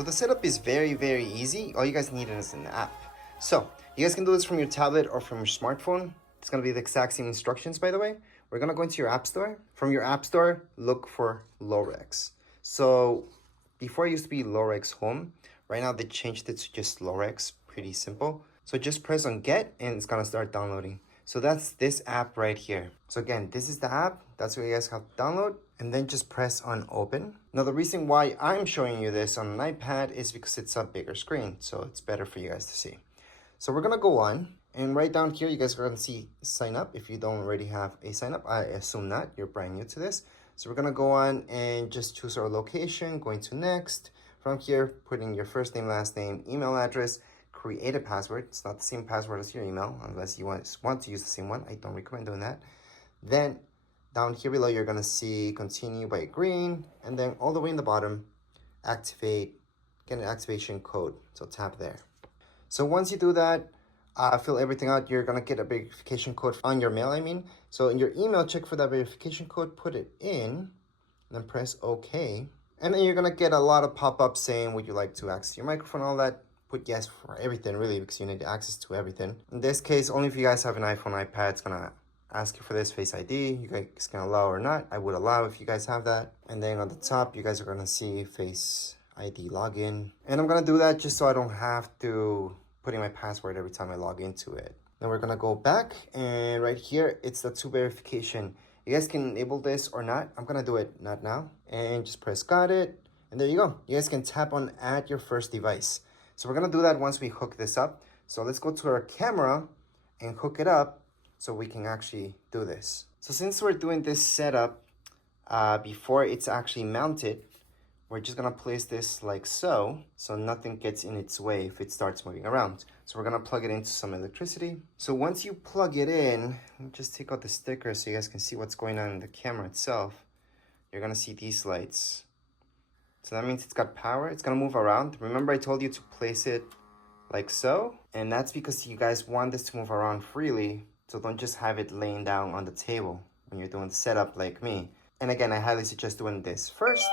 So the setup is very easy. All you guys need is an app. So you guys can do this from your tablet or from your smartphone. It's gonna be the exact same instructions, by the way. We're gonna go into your app store. From your app store, look for Lorex. So before it used to be Lorex Home. Right now they changed it to just Lorex, pretty simple. So just press on get and it's gonna start downloading. So that's this app right here. So again, this is the app. That's what you guys have to download. And then just press on open. Now the reason why I'm showing you this on an iPad is because it's a bigger screen. So it's better for you guys to see. So we're gonna go on. And right down here, you guys are gonna see sign up. If you don't already have a sign up, I assume not, you're brand new to this. So we're gonna go on and just choose our location, going to next. From here, put in your first name, last name, email address, create a password. It's not the same password as your email, unless you want to use the same one. I don't recommend doing that. Then down here below, you're gonna see continue by green, and then all the way in the bottom, activate, get an activation code. So tap there. So once you do that, fill everything out, you're gonna get a verification code on your mail, So in your email, check for that verification code, put it in, and then press OK. And then you're gonna get a lot of pop-ups saying, would you like to access your microphone, all that. Put yes for everything, really, because you need access to everything. In this case, only if you guys have an iPhone, iPad, it's gonna ask you for this Face ID. You guys can allow or not. I would allow if you guys have that. And then on the top, you guys are gonna see Face ID login. And I'm gonna do that just so I don't have to put in my password every time I log into it. Then we're gonna go back, and right here, it's the two verification. You guys can enable this or not. I'm gonna do it not now. And just press got it. And there you go. You guys can tap on add your first device. So we're gonna do that once we hook this up. So let's go to our camera and hook it up so we can actually do this. So since we're doing this setup before it's actually mounted, we're just gonna place this like so nothing gets in its way if it starts moving around. So we're gonna plug it into some electricity. So once you plug it in, just take out the sticker so you guys can see what's going on in the camera itself. You're gonna see these lights. So that means it's got power, it's gonna move around. Remember I told you to place it like so? And that's because you guys want this to move around freely, so don't just have it laying down on the table when you're doing the setup like me. And again, I highly suggest doing this first.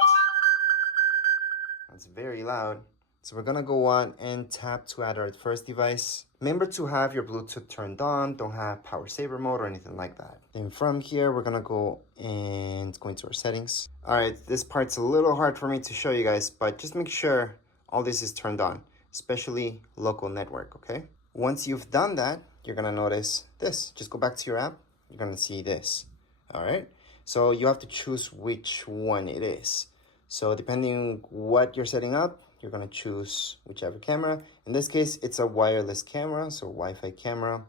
That's very loud. So we're gonna go on and tap to add our first device. Remember to have your Bluetooth turned on, don't have power saver mode or anything like that. Then from here, we're gonna go and go into our settings. All right, this part's a little hard for me to show you guys, but just make sure all this is turned on, especially local network, okay? Once you've done that, you're gonna notice this. Just go back to your app, you're gonna see this, all right? So you have to choose which one it is. So depending on what you're setting up, you're gonna choose whichever camera. In this case, it's a wireless camera, so Wi-Fi camera.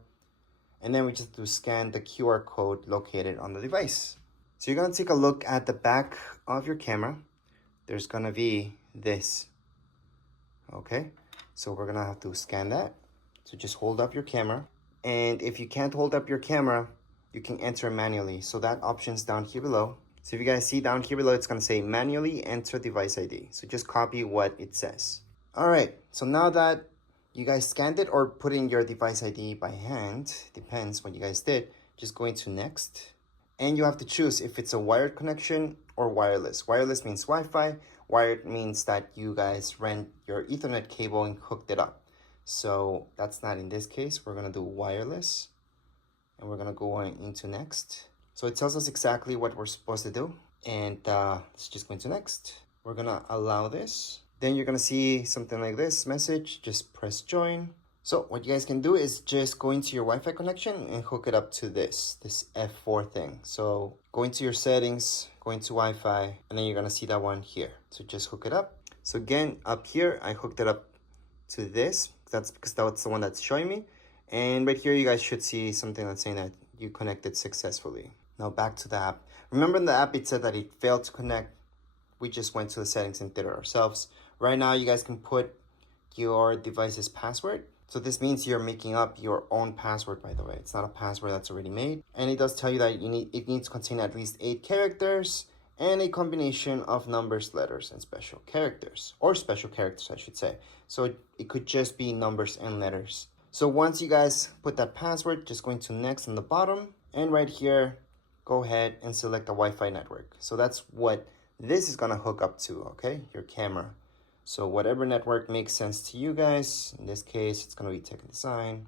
And then we just do scan the QR code located on the device. So you're gonna take a look at the back of your camera. There's gonna be this, okay? So we're gonna have to scan that. So just hold up your camera. And if you can't hold up your camera, you can enter manually. So that option's down here below. So if you guys see down here below, it's gonna say manually enter device ID. So just copy what it says. All right, so now that you guys scanned it or put in your device ID by hand, depends what you guys did, just go into next. And you have to choose if it's a wired connection or wireless. Wireless means Wi-Fi. Wired means that you guys ran your Ethernet cable and hooked it up. So that's not in this case. We're gonna do wireless. And we're gonna go on into next. So it tells us exactly what we're supposed to do. And let's just go into next. We're gonna allow this. Then you're gonna see something like this message, just press join. So what you guys can do is just go into your Wi-Fi connection and hook it up to this F4 thing. So go into your settings, go into Wi-Fi, and then you're gonna see that one here. So just hook it up. So again, up here, I hooked it up to this. That's because that's the one that's showing me. And right here, you guys should see something that's saying that you connected successfully. Now back to the app. Remember in the app, it said that it failed to connect. We just went to the settings and did it ourselves. Right now, you guys can put your device's password. So this means you're making up your own password, by the way. It's not a password that's already made. And it does tell you that it needs to contain at least 8 characters and a combination of numbers, letters, and special characters. Or special characters, I should say. So it could just be numbers and letters. So once you guys put that password, just go into next on the bottom. And right here, go ahead and select the Wi-Fi network. So that's what this is gonna hook up to, okay? Your camera. So whatever network makes sense to you guys, in this case, it's gonna be tech and design.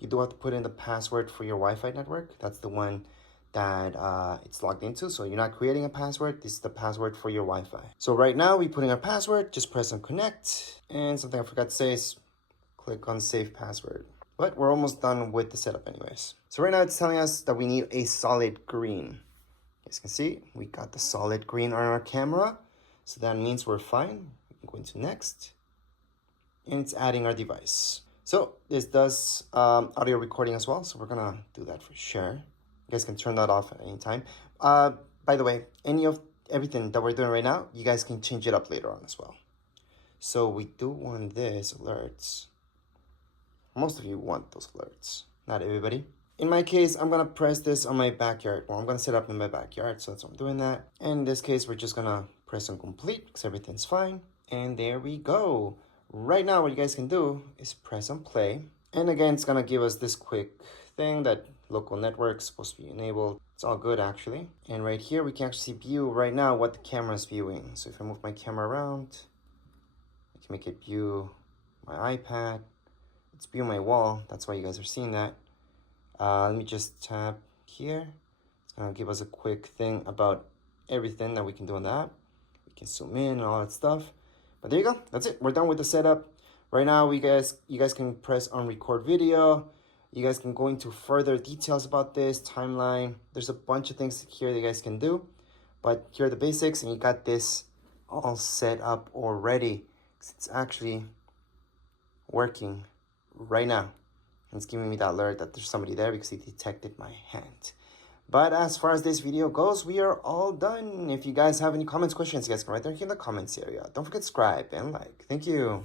You do have to put in the password for your Wi-Fi network. That's the one that it's logged into. So you're not creating a password. This is the password for your Wi-Fi. So right now we put in our password, just press on connect. And something I forgot to say is click on save password. But we're almost done with the setup anyways. So right now it's telling us that we need a solid green. As you can see, we got the solid green on our camera. So that means we're fine. We can go into next. And it's adding our device. So this does audio recording as well. So we're gonna do that for sure. You guys can turn that off at any time. By the way, everything that we're doing right now, you guys can change it up later on as well. So we do want this alerts. Most of you want those alerts, not everybody. In my case, I'm gonna press this on my backyard. Well, I'm gonna set up in my backyard, so that's why I'm doing that. And in this case, we're just gonna press on complete because everything's fine. And there we go. Right now, what you guys can do is press on play. And again, it's gonna give us this quick thing that local network's supposed to be enabled. It's all good actually. And right here, we can actually view right now what the camera is viewing. So if I move my camera around, I can make it view my iPad. It's viewing my wall. That's why you guys are seeing that. Let me just tap here. It's gonna give us a quick thing about everything that we can do on the app. We can zoom in and all that stuff. But there you go. That's it. We're done with the setup. Right now, you guys can press on record video. You guys can go into further details about this timeline. There's a bunch of things here that you guys can do. But here are the basics, and you got this all set up already. It's actually working right now. And it's giving me that alert that there's somebody there because it detected my hand. But as far as this video goes, we are all done. If you guys have any comments, questions, you guys can write there in the comments area. Don't forget to subscribe and like. Thank you.